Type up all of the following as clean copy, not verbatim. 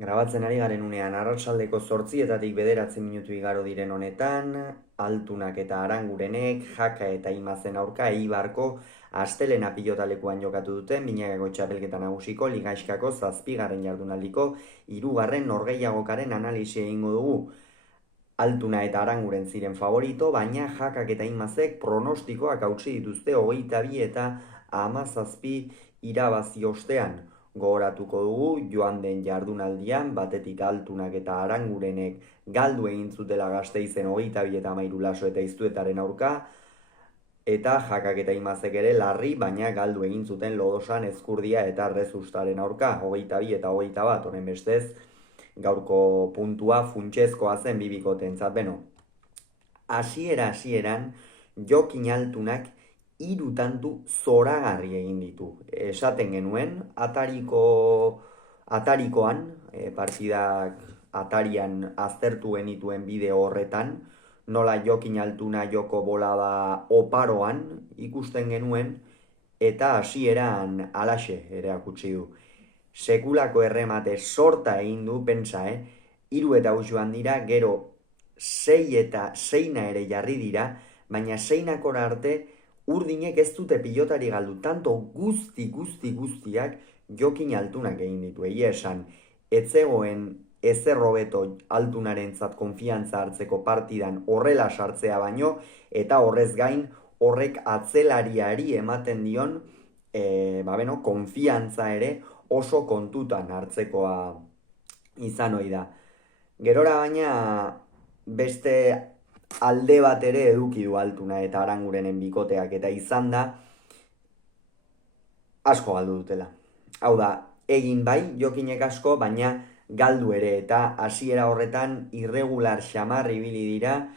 Grabatzen ari garen unean, arratsaldeko 8:00 minutu igaro diren honetan, Altunak eta Arangurenek, Jaka eta Imazen aurka Eibarko astelena pilotalekuan jokatu duten, binakako txapelketa nagusiko, ligaiskako 7. jardunaldiko, 3. norgehiagokaren analisia egingo dugu. Altuna eta Aranguren ziren favorito, baina Jakak eta Imazek pronostikoak hautsi dituzte 22 eta 17 irabazi ostean. Gogoratuko dugu joan den jardunaldian, batetik Altunak eta Arangurenek galdu egin zutela Gasteizen 22 eta 13 Laso eta Iztuetaren aurka, eta Jakak eta Imazek ere larri, baina galdu egin zuten Lodosan Ezkurdia eta Rezustaren aurka, 22 eta 21, honen bestez, gaurko puntua funtsezkoa zen bibikotentzat. Hasieran Jokin Altunak 3 tantu zoragarri egin ditu. Esaten genuen, atarikoan, partidak atarian aztertu genituen bideo horretan, nola Jokin Altuna joko bolada oparoan ikusten genuen, eta hasieran alaxe ere akutsi du. Sekulako erremate sorta egin du, pentsa, 3 eta joan dira, gero 6 eta 6 ere jarri dira, baina 6 arte urdinek ez dute pilotari galdu, tanto guztiak Jokin Altunak egin ditu. Egia esan, etzegoen ezer hobeto Altunarentzat konfiantza hartzeko partidan horrela sartzea baino, eta horrez gain horrek atzelariari ematen dion konfiantza ere oso kontutan hartzekoa izan ohi da. Gerora baina beste alde bat ere eduki du Altuna eta Arangurenen bikoteak, eta izan da asko galdu dutela. Hau da, egin bai Jokinek asko, baina galdu ere, eta hasiera horretan irregular xamar ibili dira,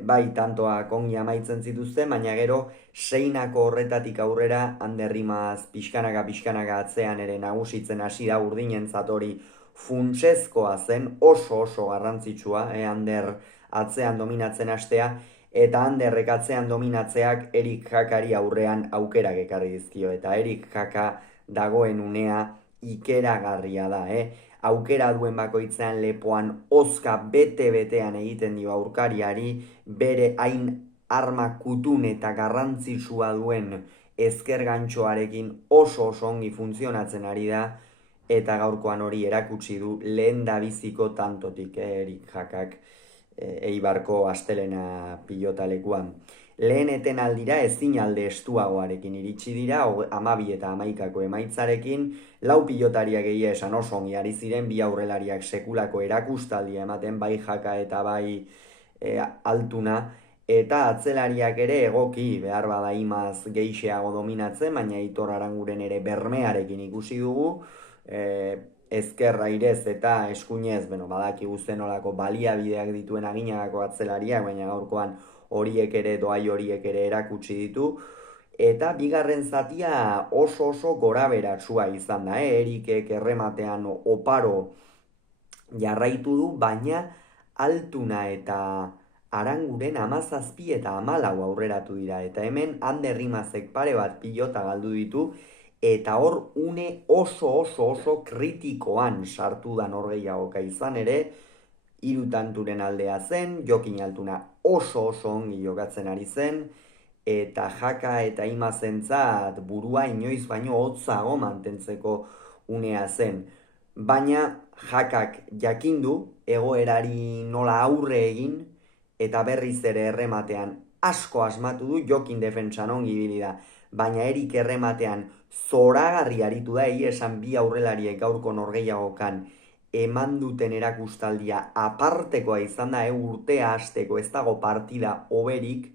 bai tantoak ongi amaitzen zituzten, baina gero 6 horretatik aurrera Anderrimaz pixkanaka atzean ere nagusitzen hasi da. Urdinentzat hori funtsezkoa zen, oso garrantzitsua, Ander atzean dominatzen hastea, eta Anderrek atzean dominatzeak Erik Jakari aurrean aukerak ekarri dizkio, eta Erik Jaka dagoen unea ikeragarria da, aukera duen bakoitzean lepoan ozka bete-betean egiten dio aurkariari, bere hain arma kutun eta garrantzitsua duen ezker gantxoarekin oso ongi funtzionatzen ari da, eta gaurkoan hori erakutsi du lehen da biziko tantotik, Erik Jakak Eibarko astelena pilotalekuan. Lehen etenaldira ezin alde estuagoarekin iritsi dira, 12 eta 11 emaitzarekin, 4 pilotariak egia esan oso ongi ari ziren, 2 aurrelariak sekulako erakustaldia ematen, bai Jaka eta bai Altuna, eta atzelariak ere egoki, behar bada Imaz gehixeago dominatzen, baina Aitor Aranguren ere bermearekin ikusi dugu, ezkerra irez eta eskuinez, badakigu zenolako baliabideak dituen aginagako atzelariak, baina gaurkoan horiek ere, doai horiek ere erakutsi ditu, eta bigarren zatia oso goraberatsua izan da, Erikek errematean oparo jarraitu du, baina Altuna eta Aranguren 17 eta 14 aurreratu dira, eta hemen Ander Rimazek pare bat pilota galdu ditu, eta hor une oso kritikoan sartu da norgehiagoka izan ere, 3 tanturen aldea zen, Jokin Altuna oso ongi jokatzen ari zen, eta Jaka eta Imazentzat burua inoiz baino hotzago mantentzeko unea zen. Baina Jakak jakindu egoerari nola aurre egin, eta berriz ere errematean asko asmatu du, Jokin defentsan ongi ibili da, baina Erik errematean zoragarri aritu da, esan 2 aurrelariek gaurko norgehiagokan eman duten erakustaldia apartekoa izan da, urtea hasteko ez dago partida hoberik,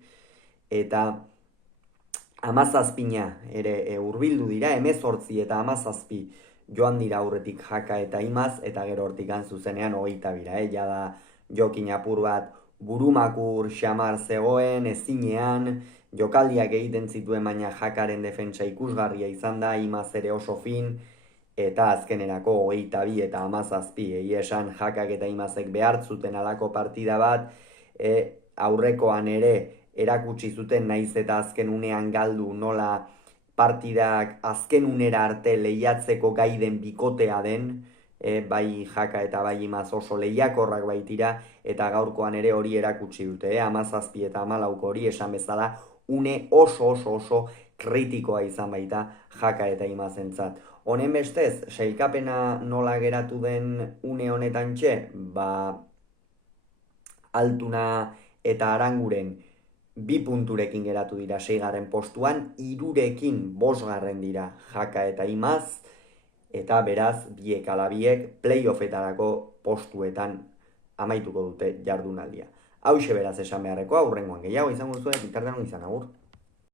eta 17 ere hurbildu dira, 18 eta 17 joan dira aurretik Jaka eta Imaz, eta gero hortik zuzenean 22, jada Jokin apur bat burumakur xamar zegoen, ezinean, jokaldiak egiten zituen, baina Jakaren defentsa ikusgarria izan da, Imaz ere oso fin, eta azkenerako 22 eta 17, esan Jakak eta Imazek behar zuten alako partida bat, aurrekoan ere erakutsi zuten, naiz eta azken unean galdu, nola partidak azken unera arte lehiatzeko gaiden bikotea den, bai Jaka eta bai Imaz oso lehiakorrak baitira, eta gaurkoan ere hori erakutsi dute, 17 eta 14 hori esan bezala, une oso kritikoa izan baita Jaka eta Imazentzat. Honen bestez, sailkapena nola geratu den une honetan txe, Altuna eta Aranguren 2 punturekin geratu dira 6. postuan, 3rekin 5. dira Jaka eta Imaz, eta beraz, biek ala biek playoffetarako postuetan amaituko dute jardunaldia. Hauxe beraz esan beharrekoa, hurrengoan gehiago izango zuen, bitartean izan agur.